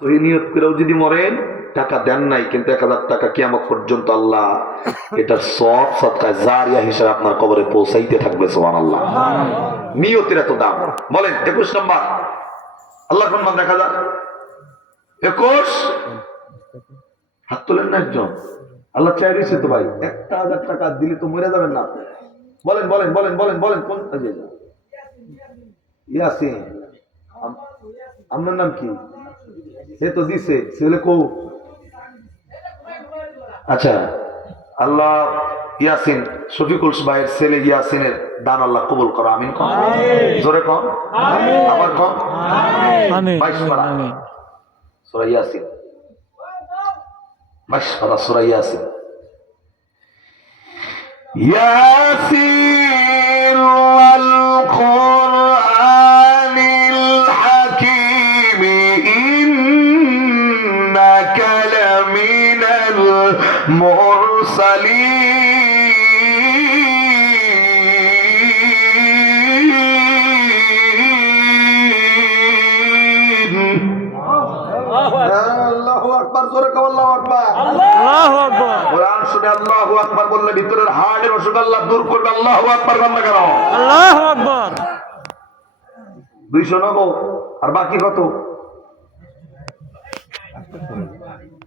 সহি নিয়ত করেও যদি মরেন, টাকা দেন নাই কিন্তু 1000 টাকা কিয়ামত পর্যন্ত আল্লাহ এটার সব সদকা জারিয়া হিসেবে আপনার কবরে পৌঁছাইতে থাকবে। সুবহানাল্লাহ। নিয়তের এত দাম। বলেন 21 নম্বর আল্লাহ কোন দেখা যাক 21 হাত তোলেন না একজন। আল্লাহ চাই রয়েছে তো ভাই, 1000 টাকা দিলে তো মরে যাবেন না। বলেন বলেন বলেন বলেন বলেন কোন ইয়াসিন? আপনার নাম কি? সে তো দিছে ছেলে কো। আচ্ছা, আল্লাহ ইয়াসিন শফিকুল ভাইয়ের ছেলে ইয়াসিনের দান আল্লাহ কবুল করো। আমিন কম জোরে কম আবার কম আমিন 22 পারা আমিন। সূরা ইয়াসিন 22 পারা সূরা ইয়াসিন। ইয়াসিন ওয়াল কুরআনিল হাকীম ইন্নাকা লামিনাল মুরসালিন। আল্লাহু আকবার জোরে কও আল্লাহু আকবার। আল্লাহু আকবার। কোরআন শুনে আল্লাহু আকবার বললে ভিতরের হার্টের অসুখ আল্লাহ দূর করবে। আল্লাহু আকবার বন্ধ করো। আল্লাহু আকবার। 200 নগো আর বাকি কত?